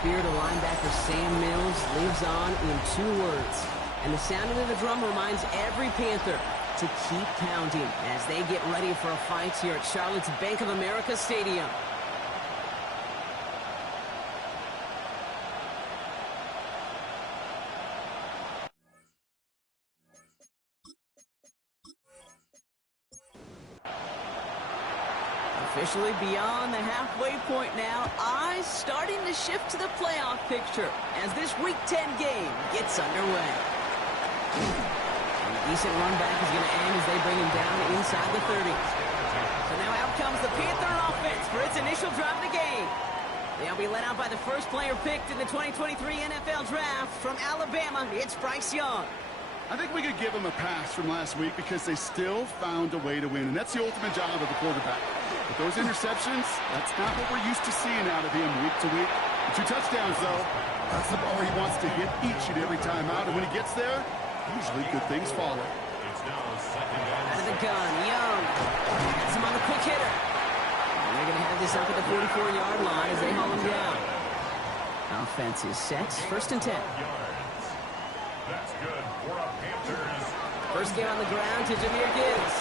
spirit of linebacker Sam Mills lives on in 2 words. And the sounding of the drum reminds every Panther to keep pounding as they get ready for a fight here at Charlotte's Bank of America Stadium. Officially beyond the halfway point now, eyes starting to shift to the playoff picture as this Week 10 game gets underway. And a decent run back is going to end as they bring him down inside the 30. So now out comes the Panther offense for its initial drive of the game. They'll be led out by the first player picked in the 2023 NFL Draft from Alabama. It's Bryce Young. I think we could give them a pass from last week because they still found a way to win, and that's the ultimate job of a quarterback. But those interceptions, that's not what we're used to seeing out of him week to week. The 2 touchdowns, though, that's the ball he wants to hit each and every time out, and when he gets there, usually good things follow. Out of the gun, Young has him on the quick hitter. And they're going to have this up at the 44-yard line as they haul him down. Offense is set, 1st and 10. That's good for a Panthers. First game on the ground to Jahmyr Gibbs.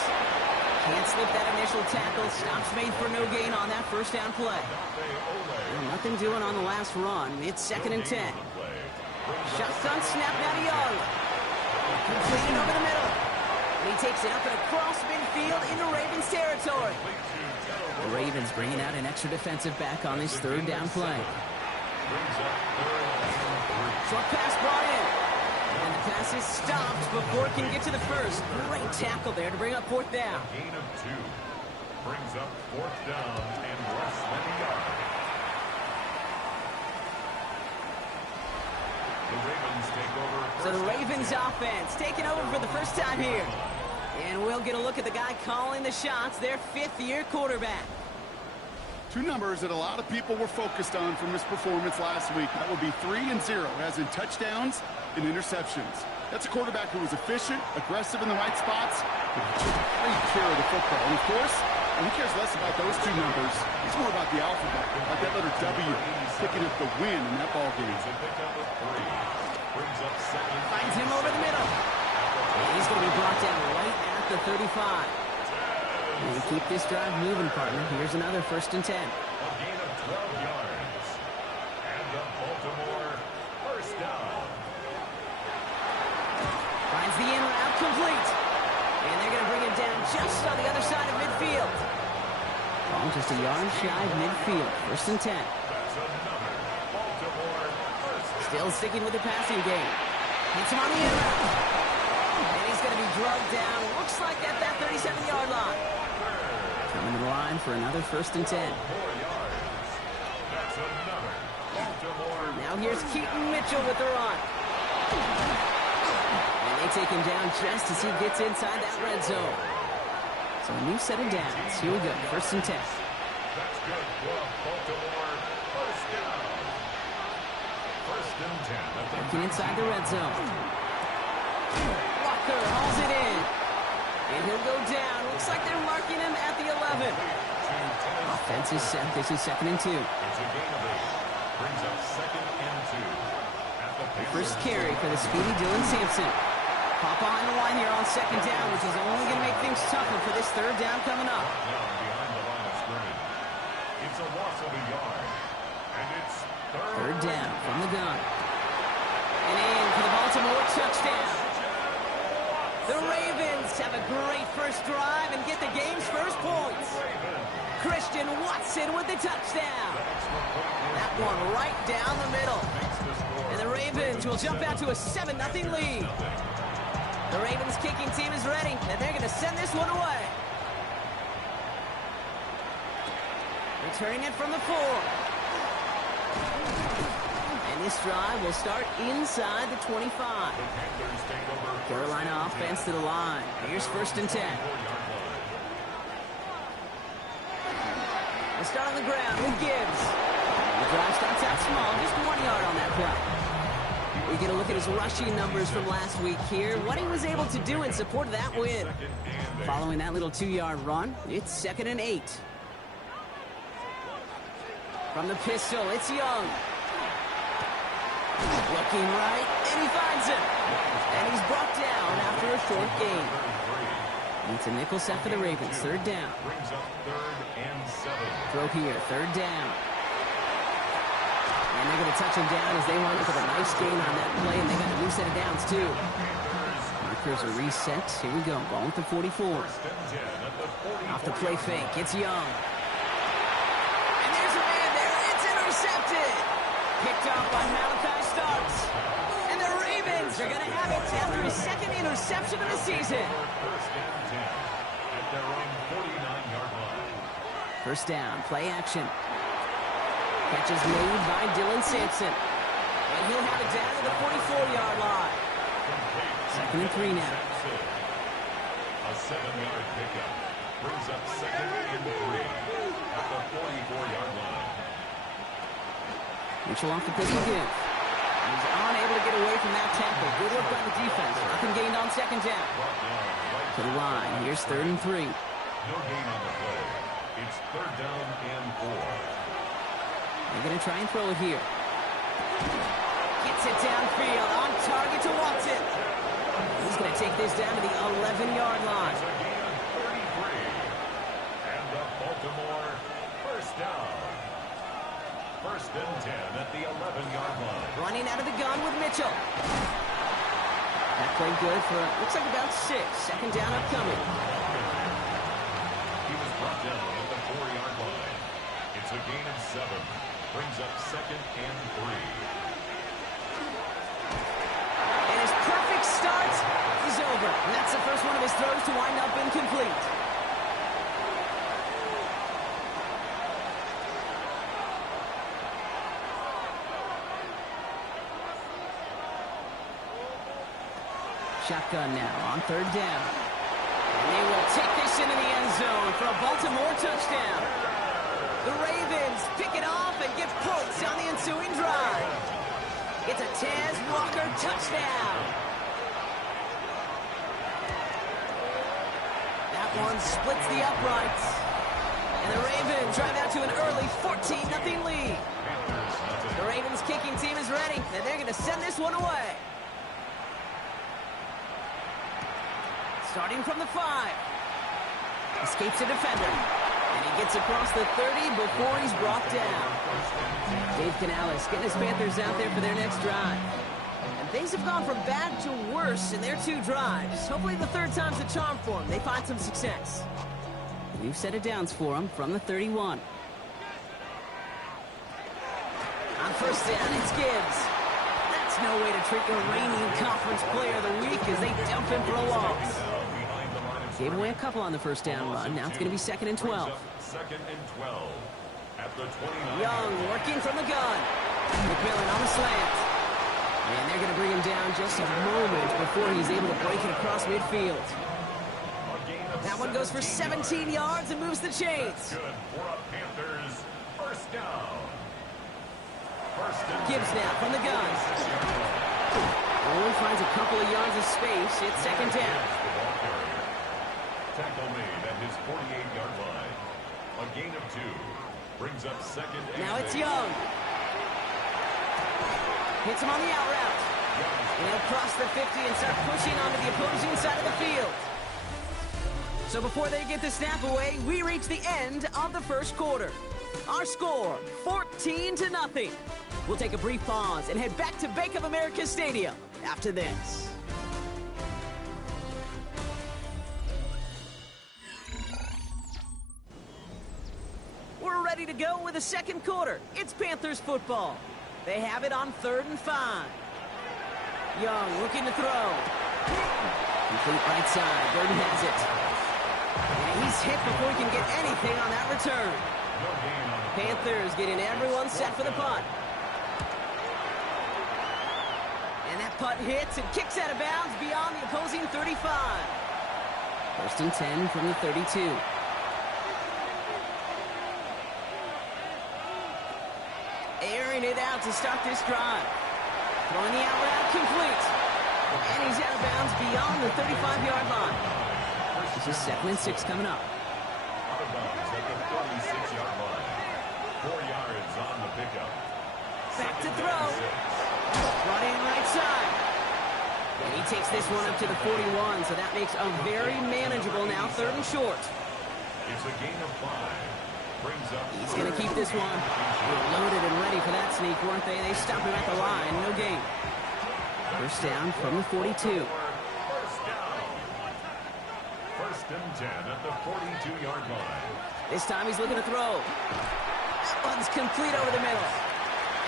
Can't slip that initial tackle. Stops made for no gain on that first down play. Well, nothing doing on the last run. It's 2nd and 10. Shotgun snap now to Young. Completed over the middle. And he takes it up and across midfield into Ravens territory. The Ravens bringing out an extra defensive back on this 3rd down play. Short pass brought in. And the pass is stopped before it can get to the first. Great tackle there to bring up 4th down. Gain of 2. Brings up 4th down and less than a yard. The Ravens take over. So the Ravens offense taking over for the first time here. And we'll get a look at the guy calling the shots, their 5th-year quarterback. 2 numbers that a lot of people were focused on from his performance last week. That would be 3 and 0, as in touchdowns and interceptions. That's a quarterback who was efficient, aggressive in the right spots, but he took great care of the football. And of course, he cares less about those 2 numbers. It's more about the alphabet, like that letter W, picking up the win in that ball game. Finds him over the middle. And he's going to be brought down right at the 35. And keep this drive moving, partner. Here's another 1st and 10. A gain of 12 yards. And the Baltimore first down. Finds the in route complete. And they're going to bring him down just on the other side of midfield. Ball just a yard shy of midfield. 1st and 10. That's another Baltimore first down. Still sticking with the passing game. Hits him on the in route. And he's going to be drugged down. Looks like at that 37-yard line. Coming to the line for another 1st and 10. 4 yards. That's another Baltimore. Now here's Keaton Mitchell with the run. And they take him down just as he gets inside that red zone. So a new set of downs. Here we go, 1st and 10. That's good for Baltimore first down. 1st and 10. Working inside the red zone. Walker hauls it in. And he'll go down. Looks like they're marking him at the 11. Offense is set. This is 2nd and 2. It's a gain of 8. Brings up 2nd and 2. At the First carry for the speedy Dylan Sampson. Pop behind the line here on 2nd down, which is only going to make things tougher for this 3rd down coming up. Young behind the line of scrimmage. It's a loss of a yard. And it's 3rd down from the gun. And in for the Baltimore touchdown. The Ravens have a great first drive and get the game's first points. Christian Watson with the touchdown. That one right down the middle. And the Ravens will jump out to a 7-0 lead. The Ravens kicking team is ready, and they're going to send this one away. Returning it from the 4. And this drive will start inside the 25. Carolina offense to the line. Here's 1st and 10. They start on the ground with Gibbs. The drive starts out small, just 1 yard on that play. We get a look at his rushing numbers from last week here, what he was able to do in support of that win. Following that little 2-yard run, it's 2nd and 8. From the pistol, it's Young. Looking right, and he finds him. And he's brought down after a short gain. It's a nickel set for the Ravens. Third down. Brings up 3rd and 7. Throw here, third down. And they're going to touch him down as they line up with a nice gain on that play, and they got a new set of downs, too. Markers are reset. Here we go. Ball at the 44. Off the play fake. It's Young. And there's a man there. It's intercepted. Picked off by Malachi Starks. And the Ravens are going to have it after his second interception of the season. 1st and 10 at their own 49-yard line. First down, play action. Catch is made by Dylan Sampson. And he'll have it down to the 44-yard line. 2nd and 3 now. A 7-yard pickup brings up 2nd and 3 at the 44-yard line. Mitchell off the pistol give. He's unable to get away from that tackle. Good work by the defense. Nothing gained on 2nd down. To the line. Here's 3rd and 3. No gain on the play. It's 3rd down and 4. They're going to try and throw it here. Gets it downfield. On target to Watson. He's going to take this down to the 11-yard line. It's a gain of 33. And the Baltimore 1st down. 1st and 10 at the 11-yard line. Running out of the gun with Mitchell. That played good for, looks like about 6. 2nd down upcoming. He was brought down at the 4-yard line. It's a gain of 7. Brings up 2nd and 3. And his perfect start is over. And that's the first one of his throws to wind up incomplete. Shotgun now on 3rd down. And they will take this into the end zone for a Baltimore touchdown. The Ravens pick it off and get points on the ensuing drive. It's a Tez Walker touchdown. That one splits the uprights. And the Ravens drive out to an early 14-0 lead. The Ravens kicking team is ready, and they're going to send this one away. Starting from the 5. Escapes a defender. And he gets across the 30 before he's brought down. Dave Canales getting his Panthers out there for their next drive. And things have gone from bad to worse in their 2 drives. Hopefully the 3rd time's the charm for them. They find some success. A new set of downs for them from the 31. On 1st down, it's Gibbs. That's no way to treat your reigning conference player of the week as they dump him for a loss. Gave away a couple on the 1st down run. Now it's going to be 2nd and 12. 2nd and 12 at the 29. Young working from the gun. McMillan on the slant. And they're going to bring him down just a moment before he's able to break it across midfield. That one goes for 17 yards and moves the chains. Good for a Panthers 1st down. Gibbs now from the gun. Only finds a couple of yards of space. It's 2nd down. Tackle made at his 48-yard line. A gain of 2 brings up 2nd and Now it's 8. Young. Hits him on the out route. And he'll cross the 50 and start pushing onto the opposing side of the field. So before they get the snap away, we reach the end of the 1st quarter. Our score, 14-0. We'll take a brief pause and head back to Bank of America Stadium after this. We're ready to go with the 2nd quarter. It's Panthers football. They have it on 3rd and 5. Young looking to throw. Complete right side. Burden has it. And he's hit before he can get anything on that return. Panthers getting everyone set for the punt. And that punt hits and kicks out of bounds beyond the opposing 35. 1st and 10 from the 32. Airing it out to start this drive. Throwing the out route complete. And he's out of bounds beyond the 35-yard line. This is 2nd and 6 coming up. Out of bounds at the 36-yard line. 4 yards on the pickup. Back to throw. Brought in right side. And he takes this one up to the 41, so that makes a very manageable now 3rd and short. It's a gain of 5. Brings up. He's going to keep this one. They were loaded and ready for that sneak, weren't they? They stopped him at the line. No gain. First down from the 42. First down. 1st and 10 at the 42-yard line. This time he's looking to throw. That one's complete over the middle.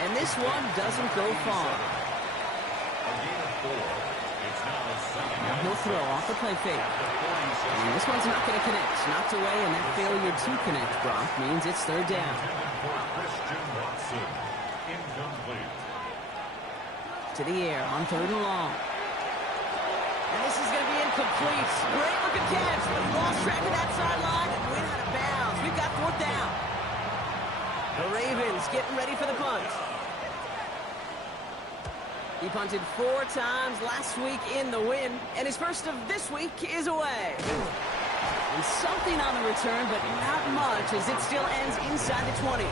And this one doesn't go far. A gain of 4. It's now a 2nd. Now he'll throw off the play fake. And this one's not going to connect. Knocked away, and that failure to connect, Brock, means it's 3rd down. For Christian Watson. Incomplete. To the air on 3rd and long. And this is going to be incomplete. Great looking catch, but he lost track of that sideline and went out of bounds. We've got 4th down. The Ravens getting ready for the punt. He punted 4 times last week in the win, and his first of this week is away. And something on the return, but not much, as it still ends inside the 20.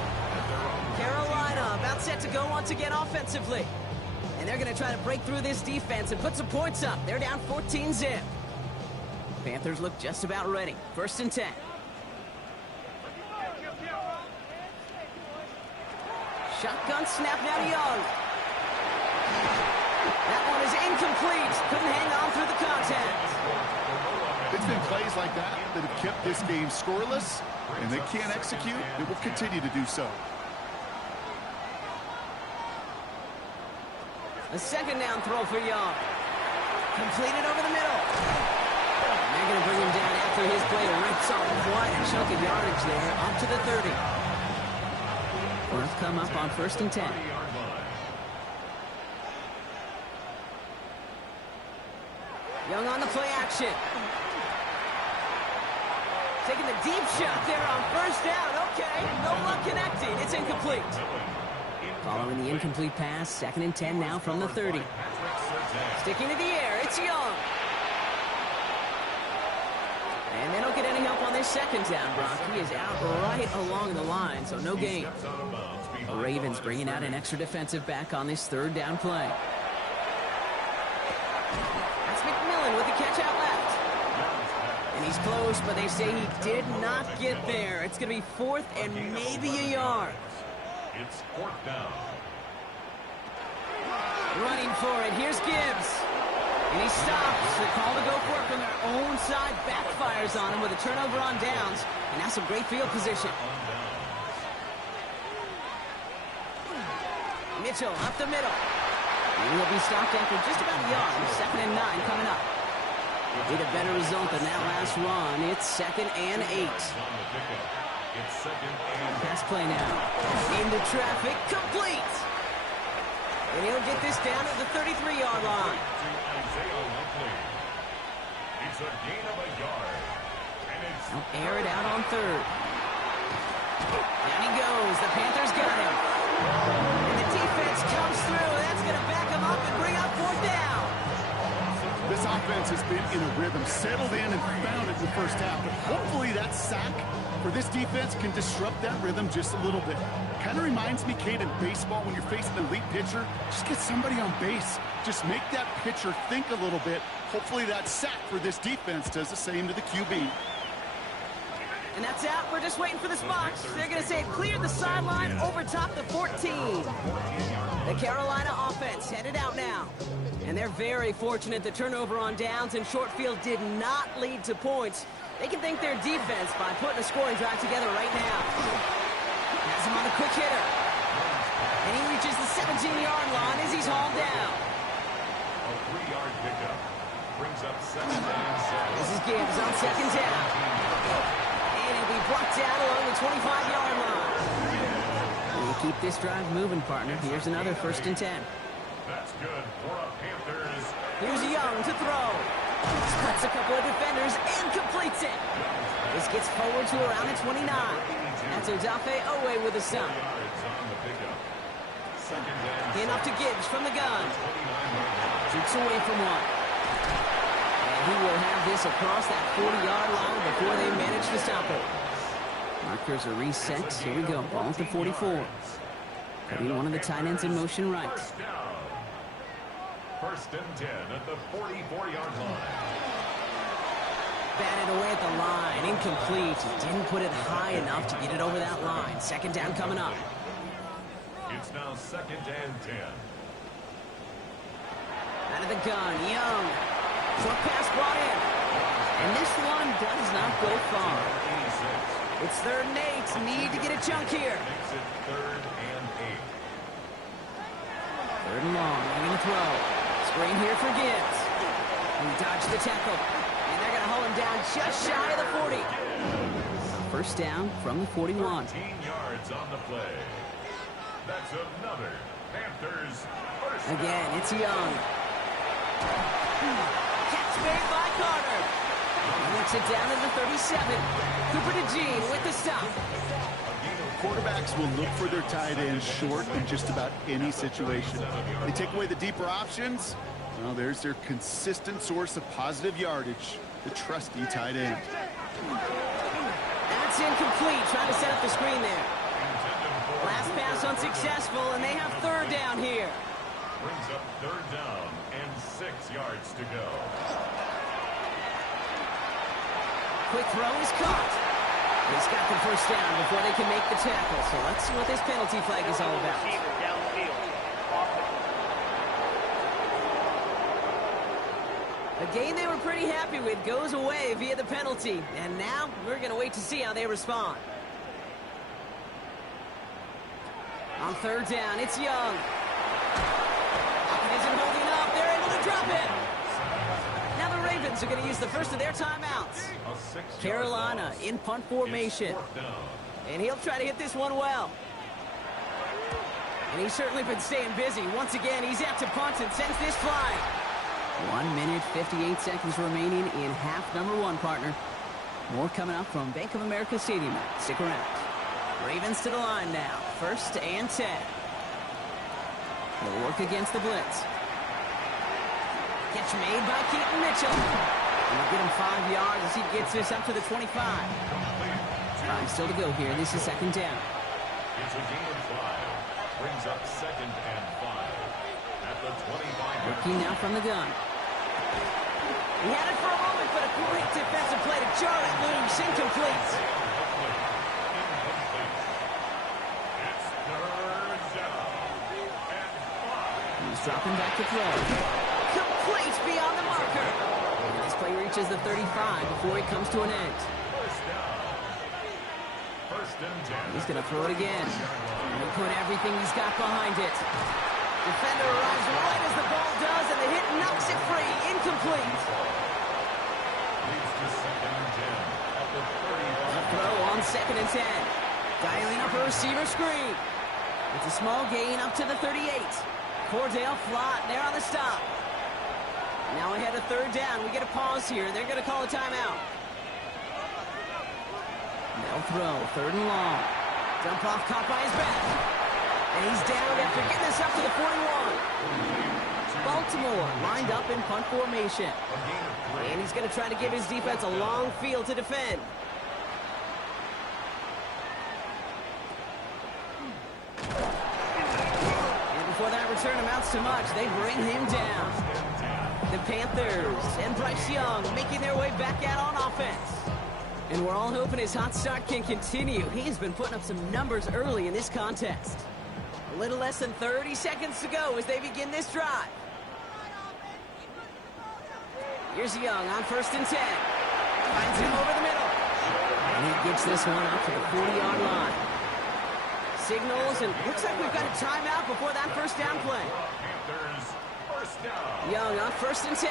Carolina about set to go once again offensively. And they're going to try to break through this defense and put some points up. They're down 14-zip. Panthers look just about ready. 1st and 10. Shotgun snap now to Young. That one is incomplete. Couldn't hang on through the contact. It's been plays like that that have kept this game scoreless, and they can't execute. It will continue to do so. A 2nd down throw for Young. Completed over the middle. And they're going to bring him down after his play rips off quite a chunk of yardage there, up to the 30. Fourth come up on 1st and 10. Young on the play action. Taking the deep shot there on 1st down. Okay, no luck connecting. It's incomplete. Following the incomplete pass, 2nd and 10 now from the 30. Sticking to the air, it's Young. And they don't get any help on this 2nd down, Brock. He is out right along the line, so no gain. The Ravens bringing out an extra defensive back on this 3rd down play. That's McMillan with the catch out left. And he's close, but they say he did not get there. It's going to be 4th and maybe a yard. It's 4th down. Running for it. Here's Gibbs. And he stops. The call to go for it from their own side backfires on him with a turnover on downs. And now some great field position. Mitchell up the middle. And he'll be stopped after just about a yard. 2nd and 9 coming up. With a better result than that last run. It's 2nd and 8. Pass play now. Into traffic. Complete. And he'll get this down at the 33-yard line. It's a gain of a yard. They'll air it out on 3rd. Down he goes. The Panthers got him. And the defense comes through. That's going to back him up and bring up 4th down. This offense has been in a rhythm, settled in and found it in the 1st half. But hopefully that sack for this defense can disrupt that rhythm just a little bit. Kind of reminds me, Kate, in baseball when you're facing an elite pitcher, just get somebody on base. Just make that pitcher think a little bit. Hopefully that sack for this defense does the same to the QB. And that's out. We're just waiting for the spots. They're going to say it cleared the sideline over top the 14. The Carolina offense headed out now. And they're very fortunate the turnover on downs and short field did not lead to points. They can thank their defense by putting a scoring drive together right now. Has him on the quick hitter. And he reaches the 17-yard line as he's hauled down. A 3-yard pickup brings up 2nd and 7. This is Gibbs on 2nd down. And he'll be brought down along the 25-yard line. We keep this drive moving, partner. Here's another 1st and 10. That's good for a Panthers. Here's Young to throw. Cuts a couple of defenders and completes it. This gets forward to around the 29. That's Odafe Owe with a stop. Hand off to Gibbs from the gun. Shoots away from one. And he will have this across that 40-yard line before they manage to stop it. Markers are reset. Here we go. Ball at the 44. Putting one of the tight ends in motion right. First and 10 at the 44-yard line. Batted away at the line. Incomplete. Didn't put it high enough to get it over that line. Second down coming up. It's now second and 10. Out of the gun, Young. Short pass brought in. And this one does not go far. It's 3rd and 8. Need to get a chunk here. Makes it 3rd and 8. 3rd and long. They're going to throw. Screen here for Gibbs. He dodged the tackle. And they're going to hold him down just shy of the 40. First down from the 41. 13 yards on the play. That's another Panthers first down. Again, it's Young. Catch made by Carter. He looks it down to the 37. Cooper DeJean with the stop. Quarterbacks will look for their tight end short in just about any situation. They take away the deeper options. Well, there's their consistent source of positive yardage, the trusty tight end. That's incomplete. Trying to set up the screen there. Last pass unsuccessful, and they have 3rd down here. Brings up 3rd down and 6 yards to go. Quick throw is caught. He's got the first down before they can make the tackle. So let's see what this penalty flag is all about. A game they were pretty happy with goes away via the penalty. And now we're going to wait to see how they respond. On 3rd down, it's Young. It isn't holding up. They're able to drop it. Now the Ravens are going to use the first of their timeouts. Carolina in punt formation. And he'll try to hit this one well. And he's certainly been staying busy. Once again, he's out to punt and sends this flying. 1 minute, 58 seconds remaining in half number 1, partner. More coming up from Bank of America Stadium. Stick around. Ravens to the line now. 1st and 10. They'll work against the blitz. Catch made by Keaton Mitchell. And we'll get him 5 yards as he gets this up to the 25. 5 still to go here. This is 2nd down. It's a gain of 5. Brings up 2nd and 5. At the 25. Working now from the gun. He had it for a moment, but a great defensive play to jar it loose. Incomplete. It's 3rd down and 5. He's dropping back to throw. Complete beyond the marker. And this play reaches the 35 before it comes to an end. First down. 1st and 10. He's going to throw it again. And he put everything he's got behind it. Defender arrives right as the ball does, and the hit knocks it free. Incomplete. Leads to 2nd and 10 at the 35. A throw on 2nd and 10. Dialing up a receiver screen. It's a small gain up to the 38. Cordell Flott there on the stop. Now ahead of 3rd down. We get a pause here. They're going to call a timeout. They'll throw. 3rd and long. Dump off caught by his back. And he's down after getting this up to the 41. Baltimore lined up in punt formation. And he's going to try to give his defense a long field to defend. And before that return amounts to much, they bring him down. The Panthers and Bryce Young making their way back out on offense. And we're all hoping his hot start can continue. He's been putting up some numbers early in this contest. A little less than 30 seconds to go as they begin this drive. Here's Young on 1st and 10. Finds him over the middle. And he gets this one up to the 40-yard line. Signals, and looks like we've got a timeout before that first down play. Panthers first down. Young on 1st and 10.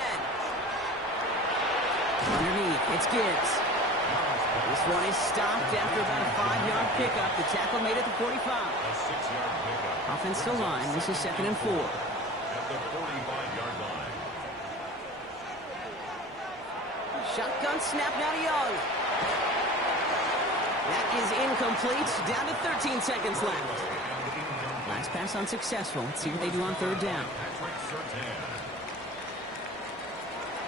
Underneath, it's Gibbs. This one is stopped after about a 5-yard pickup. The tackle made it to 45. A 6-yard pickup. Offense still line. This is 2nd and 4. At the 45-yard line. Shotgun snap now to Young. That is incomplete. Down to 13 seconds left. Last pass unsuccessful. Let's see what they do on 3rd down.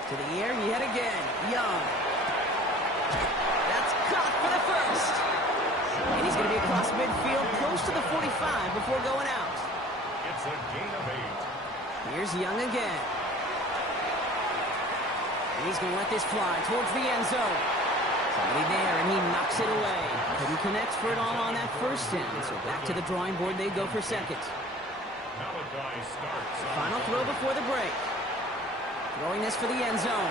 To the air, yet again. Young. That's caught for the first. And he's going to be across midfield, close to the 45 before going out. It's a gain of 8. Here's Young again. And he's going to let this fly towards the end zone. Somebody there, and he knocks it away. Couldn't connect for it all on that first down. So back to the drawing board they go for second. Final throw before the break. Throwing this for the end zone.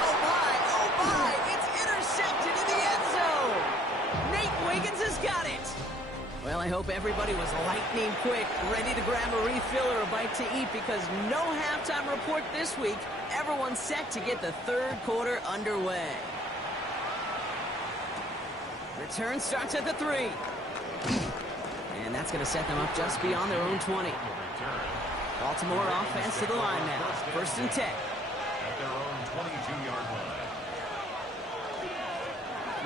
Oh my, it's intercepted in the end zone. Nate Wiggins has got it. Well, I hope everybody was lightning quick, ready to grab a refill or a bite to eat, because no halftime report this week. Everyone's set to get the third quarter underway. Return starts at the 3. And that's going to set them up just beyond their own 20. Baltimore offense to the line now. First and 10. At their own 22-yard line.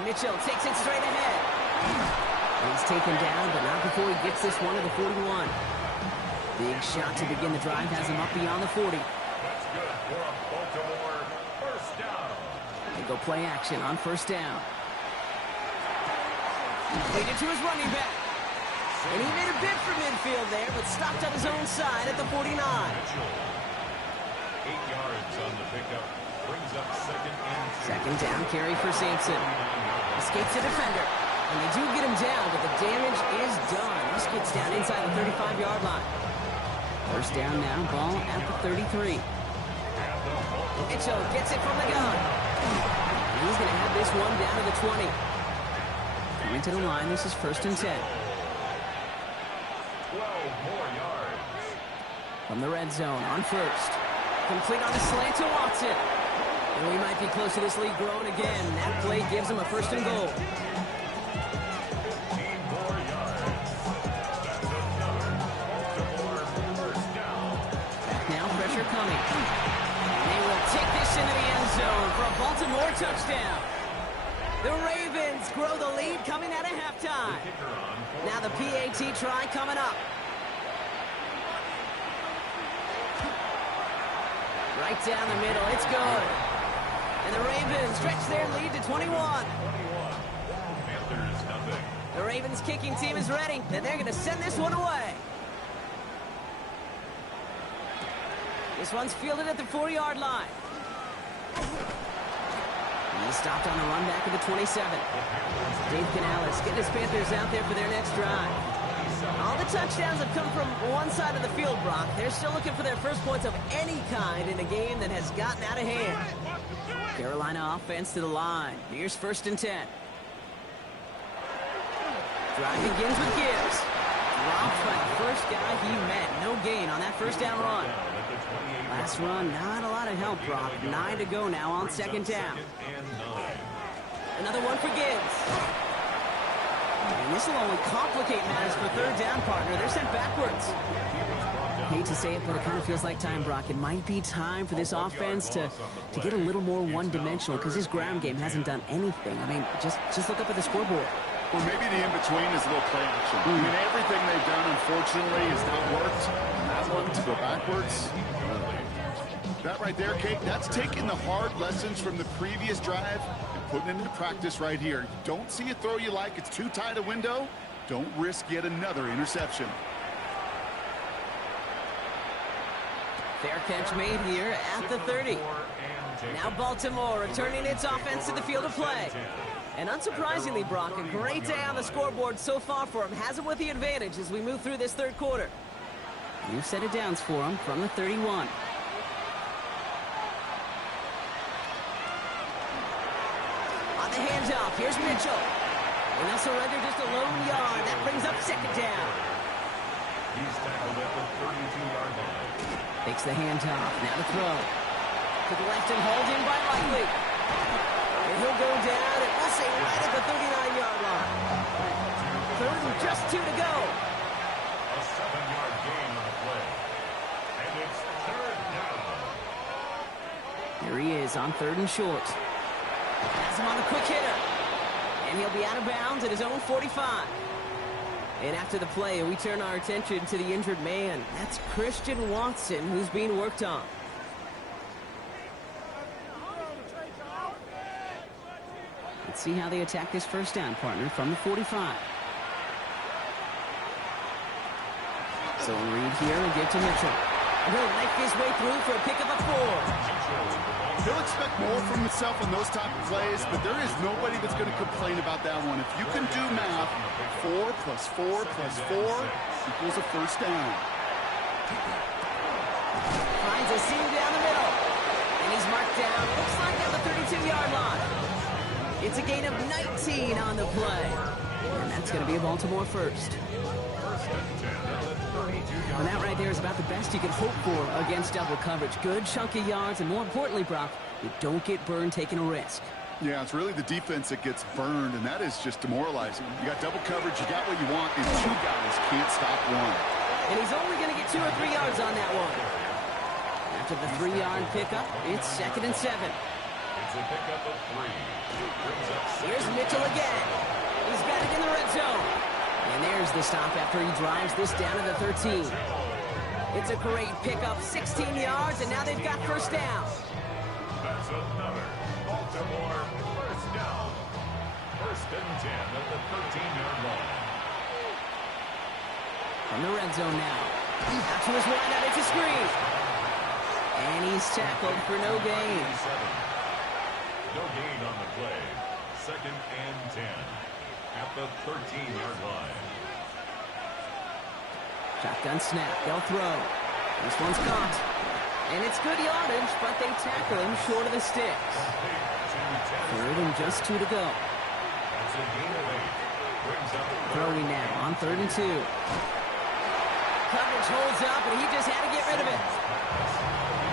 Mitchell takes it straight ahead. He's taken down, but not before he gets this one to the 41. Big shot to begin the drive has him up beyond the 40. That's good for a Baltimore first down. They go play action on first down. Completed to his running back. And he made a bid for midfield there, but stopped on his own side at the 49. 8 yards on the pickup. Brings up second and 2. Second down carry for Sampson. Escapes the defender. And they do get him down, but the damage is done. This gets down inside the 35-yard line. First down now, ball at the 33. Mitchell gets it from the gun. And he's going to have this one down to the 20. Coming to the line, this is first and 10. 12 more yards. From the red zone on first. Complete on a slant to Watson. And we might be close to this lead growing again. That play gives him a first and goal. 15 more yards. That's another Baltimore first down. Back now, pressure coming. And they will take this into the end zone for a Baltimore touchdown. The Ravens grow the lead coming out of halftime. Now the PAT try coming up. Right down the middle, it's good. And the Ravens stretch their lead to 21. Panthers, nothing. The Ravens kicking team is ready, and they're going to send this one away. This one's fielded at the 4-yard line. And he's stopped on the run back of the 27. Dave Canales getting his Panthers out there for their next drive. All the touchdowns have come from one side of the field, Brock. They're still looking for their first points of any kind in a game that has gotten out of hand. Carolina offense to the line. Here's first and 10. Drive begins with Gibbs. Dropped by the first guy he met. No gain on that first down run. Last run, not a lot of help, Brock. 9 to go now on second down. Another one for Gibbs. And this will only complicate matters for third down, partner. They're sent backwards. Hate to say it, but it kind of feels like time, Brock. It might be time for this offense to get a little more one-dimensional, because this ground game hasn't done anything. I mean, just look up at the scoreboard. Or maybe the in-between is a little play action. I mean, everything they've done, unfortunately, has not worked. And that one to go backwards. That right there, Kate, that's taking the hard lessons from the previous drive and putting it into practice right here. You don't see a throw you like, it's too tight a window. Don't risk yet another interception. Fair catch made here at the 30. Now Baltimore returning its offense to the field of play. And unsurprisingly, Brock, a great day on the scoreboard so far for him. Has him with the advantage as we move through this third quarter. New set of downs for him from the 31. On the handoff, here's Mitchell. And they'll surrender just a lone yard. That brings up second down. He's tackled at the 32-yard line. Takes the handoff, now to throw. To the left and hauled in by Likely. And he'll go down, and we'll say right at the 39-yard line. Third and just 2 to go. A 7-yard gain on the play. And it's third down. Here he is on third and short. Has him on the quick hitter. And he'll be out of bounds at his own 45. And after the play, we turn our attention to the injured man. That's Christian Watson, who's being worked on. Let's see how they attack this first down, partner, from the 45. So Reed here and give to Mitchell. And he'll knife his way through for a pickup of 4. He'll expect more from himself on those type of plays, but there is nobody that's going to complain about that one. If you can do math, 4 plus 4 plus 4 equals a first down. Finds a seam down the middle. And he's marked down, looks like at the 32-yard line. It's a gain of 19 on the play. And that's going to be a Baltimore first. And that right there is about the best you can hope for against double coverage. Good chunky yards, and more importantly, Brock, you don't get burned taking a risk. Yeah, it's really the defense that gets burned, and that is just demoralizing. You got double coverage, you got what you want, and 2 guys can't stop one. And he's only going to get 2 or 3 yards on that one. After the 3-yard pickup, it's 2nd and 7. It's a pickup of 3. Here's Mitchell again. He's got it in the red zone. And there's the stop after he drives this down to the 13. It's a great pickup, 16 yards, and now they've got first down. That's another Baltimore first down. 1st and 10 at the 13-yard line. From the red zone now. Out to his windup, it's a screen. And he's tackled for no gain. No gain on the play. 2nd and 10 at the 13-yard line. Shotgun snap, they'll throw. This one's caught. And it's good yardage, but they tackle him short of the sticks. 3rd and just 2 to go. That's a gain of 8. Brings up Throwing now on 3rd and 2. Coverage holds up, and he just had to get rid of it.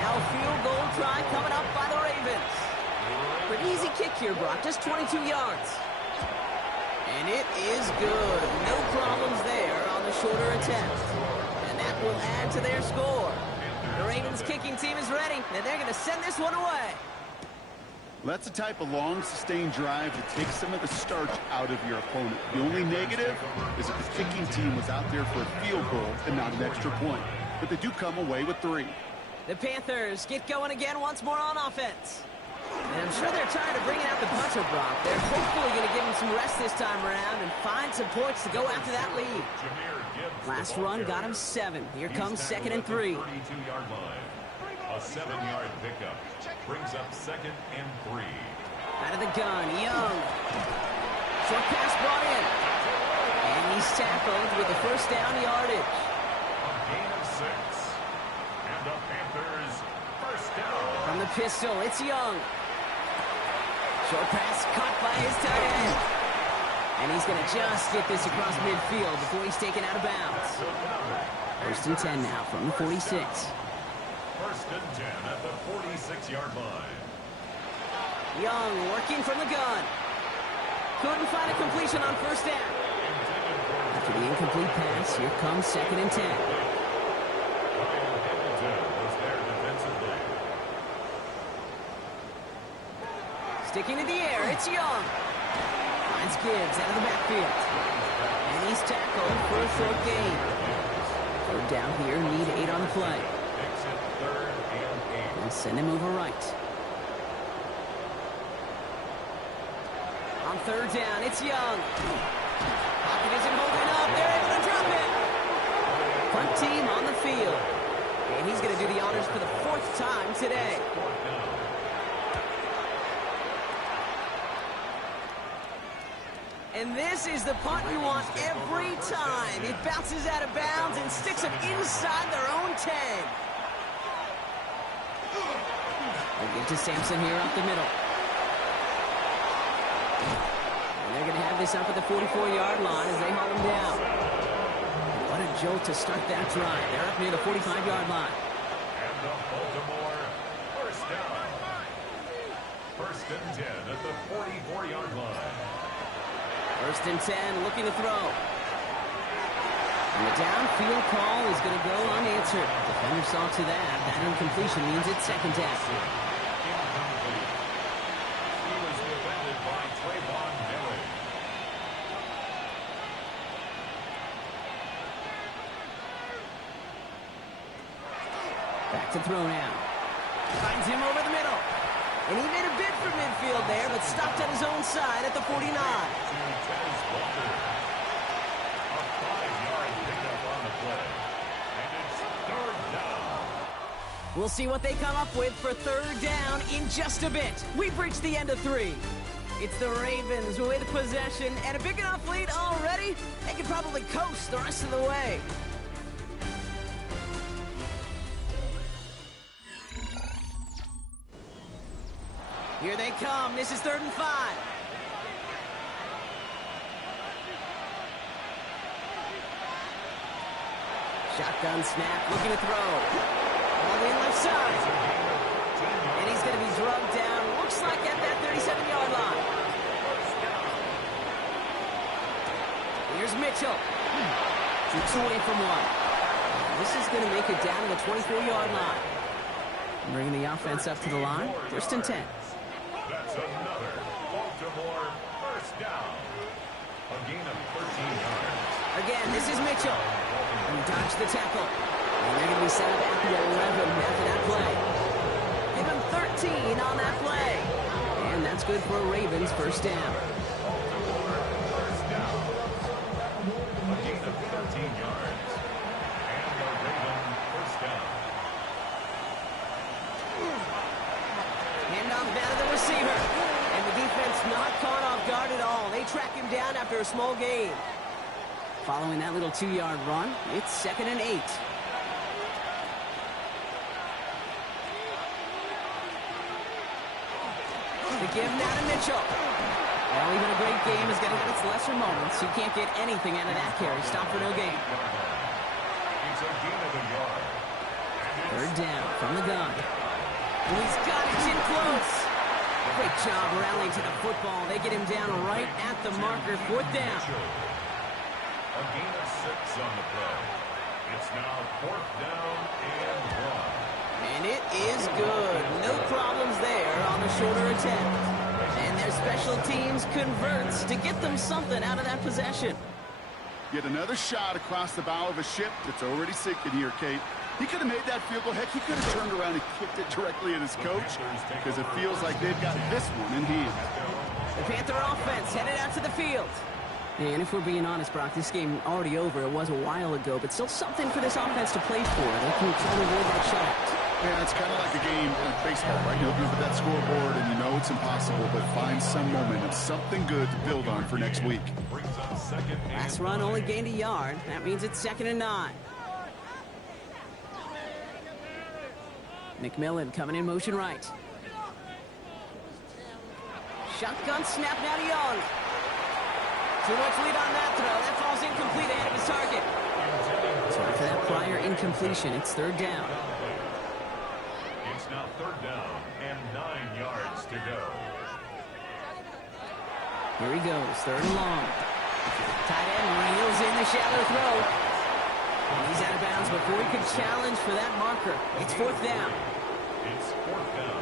Now a field goal try coming up by the Ravens. Pretty easy kick here, Brock, just 22 yards. And it is good. No problems there on the shorter attempt. And that will add to their score. The Ravens kicking team is ready, and they're going to send this one away. That's the type of long, sustained drive that takes some of the starch out of your opponent. The only negative is that the kicking team was out there for a field goal and not an extra point. But they do come away with 3. The Panthers get going again once more on offense. And I'm sure they're tired of bringing out the puncher, Brock. They're hopefully going to give him some rest this time around and find some points to go after that lead. Last run got him 7. Here comes 2nd and 3. 32-yard line. A 7-yard pickup brings up 2nd and 3. Out of the gun, Young. Short pass brought in. And he's tackled with the first down yardage. A gain of 6. And the Panthers first down. From the pistol, it's Young. Short pass caught by his tight end. And he's going to just get this across midfield before he's taken out of bounds. 1st and 10 now from the 46. 1st and 10 at the 46-yard line. Young working from the gun. Couldn't find a completion on first down. After the incomplete pass, here comes 2nd and 10. Was there defensively. Sticking to the air, it's Young. Finds Gibbs out of the backfield. And he's tackled for a short gain. 3rd down here, need 8 on the play. Makes it 3rd and 8. And send him over right. On 3rd down, it's Young. Pocket isn't holding up. They're able to drop it. Punt team on the field. And he's going to do the honors for the 4th time today. And this is the punt you want every time. It bounces out of bounds and sticks them inside their own 10. They'll give to Sampson here up the middle. And they're going to have this up at the 44-yard line as they haul him down. And what a jolt to start that drive. They're up near the 45-yard line. And the Baltimore first down. 1st and 10 at the 44-yard line. 1st and 10, looking to throw. And the downfield call is going to go unanswered. Defender saw to that. That incompletion means it's 2nd down. Incomplete. He was defended by Trayvon Millie. Back to throw now. Finds him over the middle. And he made a bid for midfield there, but stopped on his own side at the 49. To Tez Walker. A 5-yard pickup on the play. And it's 3rd down. We'll see what they come up with for third down in just a bit. We've reached the end of 3. It's the Ravens with possession and a big enough lead already. They could probably coast the rest of the way. Here they come. This is 3rd and 5. Shotgun snap, looking to throw. All in left side. And he's going to be drugged down. Looks like at that 37-yard line. Here's Mitchell. Keeps away from one. This is going to make it down to the 24-yard line. Bringing the offense up to the line. 1st and 10. That's another Baltimore first down. A gain of 13 yards. Again, this is Mitchell. He dodged the tackle. And they're going to be set up at the 11 after that play. Give him 13 on that play. And that's good for a Ravens first down. Baltimore first down. A gain of 13 yards. And a Raven first down. Hand off down to the receiver. And the defense not caught off guard at all. They track him down after a small gain. Following that little 2-yard run, it's 2nd and 8. The give now to Mitchell. Well, even a great game is going to have its lesser moments. You can't get anything out of that carry. Stop for no gain. It's a gain of a yard. 3rd down from the gun. And he's got it in close. Great job rallying to the football. They get him down right at the marker. 4th down. A gain of 6 on the play. It's now 4th down and 1. And it is good. No problems there on the shorter attempt. And their special teams converts to get them something out of that possession. Yet another shot across the bow of a ship that's already sinking here, Kate. He could have made that field goal. Heck, he could have turned around and kicked it directly at his coach because it feels like they've got this one in hand. The Panther offense headed out to the field. And if we're being honest, Brock, this game already over. It was a while ago, but still something for this offense to play for. They can try to avoid that shot. Yeah, it's kind of like a game of baseball, right? You look at that scoreboard and you know it's impossible, but find some momentum, something good to build on for next week. Last run only gained a yard. That means it's 2nd and 9. McMillan coming in motion right. Shotgun snap now to Young. Too much lead on that throw. That falls incomplete ahead of his target. So after that prior incompletion, it's 3rd down. It's now 3rd down and 9 yards to go. Here he goes, 3rd and long. Tight end reels in the shallow throw. And he's out of bounds before he could challenge for that marker. It's 4th down. It's 4th down.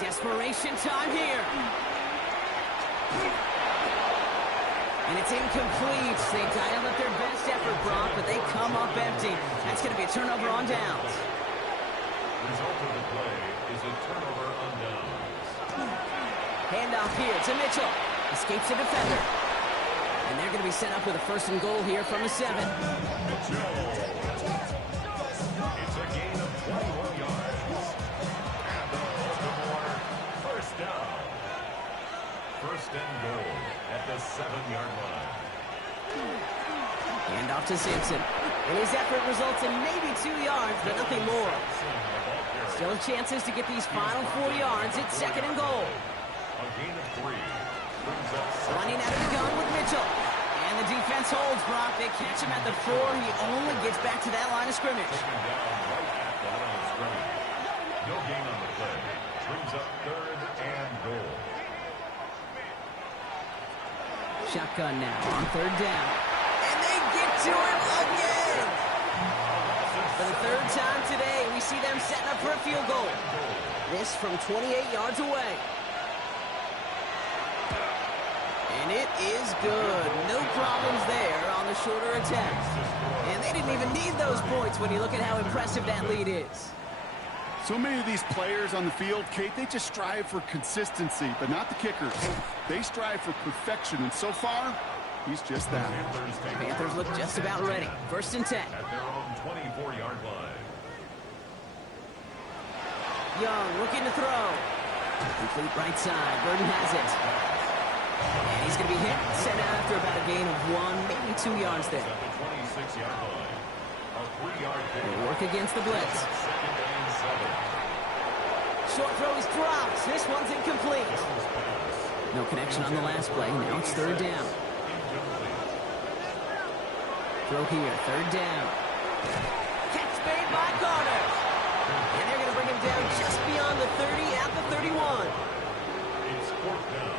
Desperation time here. And it's incomplete. They dialed up their best effort, Brock, but they come up empty. That's going to be a turnover on downs. Result of the play is a turnover on downs. Handoff here to Mitchell. Escapes the defender. And they're going to be set up with a 1st and goal here from the 7. It's a gain of 21 yards. And the Baltimore first down. 1st and goal at the 7-yard line. Hand off to Simpson. And his effort results in maybe 2 yards, but nothing more. Still chances to get these final 4 yards. It's 2nd and goal. A gain of 3. Running out of the gun with Mitchell. And the defense holds, Brock. They catch him at the 4. He only gets back to that line of scrimmage. Taken down right at the line of scrimmage. No gain on the play. Brings up 3rd and goal. Shotgun now on 3rd down. And they get to him again. For the 3rd time today, we see them setting up for a field goal. This from 28 yards away. And it is good. No problems there on the shorter attempt. And they didn't even need those points when you look at how impressive that lead is. So many of these players on the field, Kate, they just strive for consistency, but not the kickers. They strive for perfection, and so far, he's just that. Panthers look just about ready. 1st and 10. At their own 24-yard line. Young looking to throw. Complete right side. Burden has it. And he's going to be hit, sent after about a gain of 1, maybe 2 yards there. At the 26-yard line. A 3-yard They gain. work against the blitz. Second and 7. Short throw is dropped. This one's incomplete. Jones pass. No connection on the last play. Now it's third down. Incomplete. Throw here, third down. Catch made by Carter. And they're going to bring him down just beyond the 30 at the 31. It's fourth down.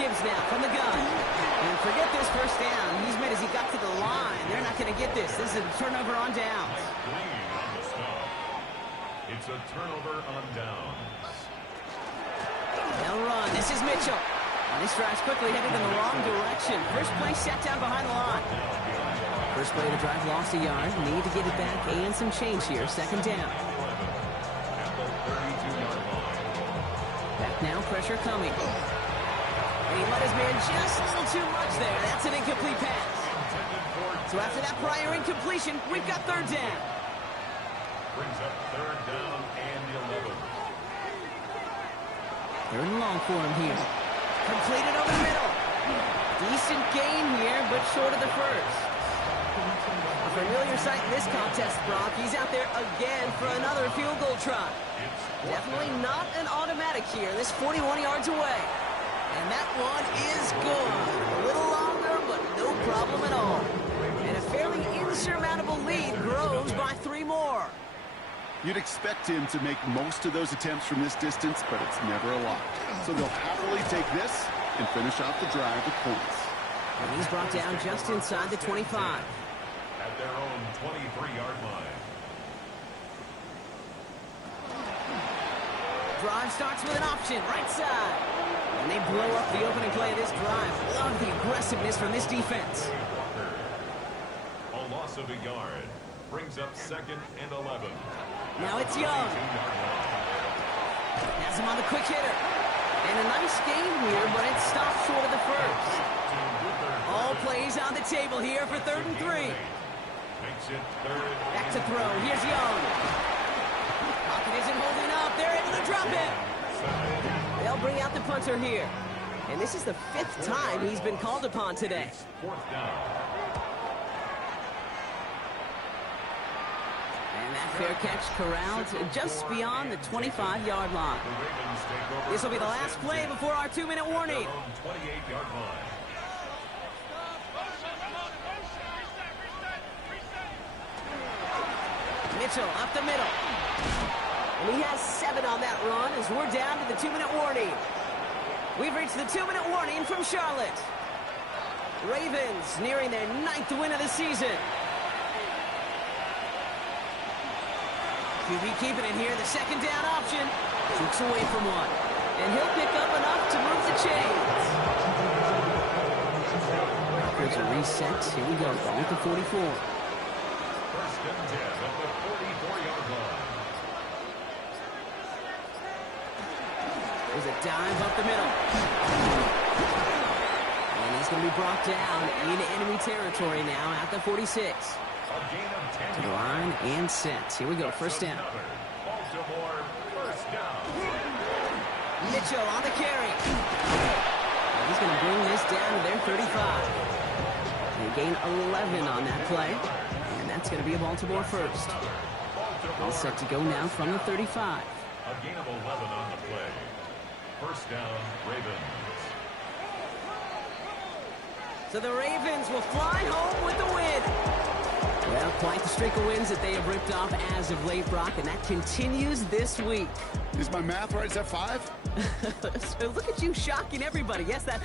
Gibbs now from the gun. And forget this first down. He's made as he got to the line. They're not going to get this. This is a turnover on downs. Green on the stop. It's a turnover on downs. They'll run. This is Mitchell. And this drive's quickly headed in the wrong direction. First play set down behind the line. First play of the drive lost a yard. Need to get it back and some change here. Second down. At the 32-yard line. Back now, pressure coming. And he let his man just a little too much there. That's an incomplete pass. Intended for So after that prior incompletion, we've got third down. brings up third down and 11. Third and long for him here. Completed over the middle. Decent gain here, but short of the first. A familiar sight in this contest, Brock. He's out there again for another field goal try. Definitely not an automatic here. This 41 yards away. And that one is good. A little longer, but no problem at all. And a fairly insurmountable lead grows by 3 more. You'd expect him to make most of those attempts from this distance, but it's never a lot. So they'll happily take this and finish off the drive with points. And he's brought down just inside the 25. At their own 23-yard line. Drive starts with an option, right side. And they blow up the opening play of this drive. Love the aggressiveness from this defense. Walker. A loss of a yard. Brings up second and 11. Now it's Young. 22-yard line. Has him on the quick hitter. And a nice game here, but it stops short of the first. To Luther. All plays on the table here for third and 3. Makes it third. Back to throw. Here's Young. Pocket isn't holding up. They're able to drop it. They'll bring out the punter here. And this is the 5th time he's been called upon today. Fourth down. And that fair catch corralled just beyond the 25-yard line. The Ravens take over. This will be the last play before our 2-minute warning. Their own 28-yard line. Mitchell up the middle. And he has 7 on that run as we're down to the 2-minute warning. We've reached the 2-minute warning from Charlotte. Ravens nearing their 9th win of the season. QB keeping it here, the second down option. Jukes away from one. And he'll pick up enough to move the chains. Records are reset. Here we go, ball at the 44. First and 10 at the 44-yard line. There's a dive up the middle. And he's going to be brought down in enemy territory now at the 46. A gain of 10 To the yards. line and set. Here we go, first down. Baltimore, first down. Mitchell on the carry. And he's going to bring this down to their 35. They gain 11 on that play. And that's going to be a Baltimore first. All set to go now from the 35. A gain of 11 on the play. First down, Ravens. So the Ravens will fly home with the win. Well, quite the streak of wins that they have ripped off as of late, Brock, and that continues this week. Is my math right? Is that 5? So look at you shocking everybody. Yes, that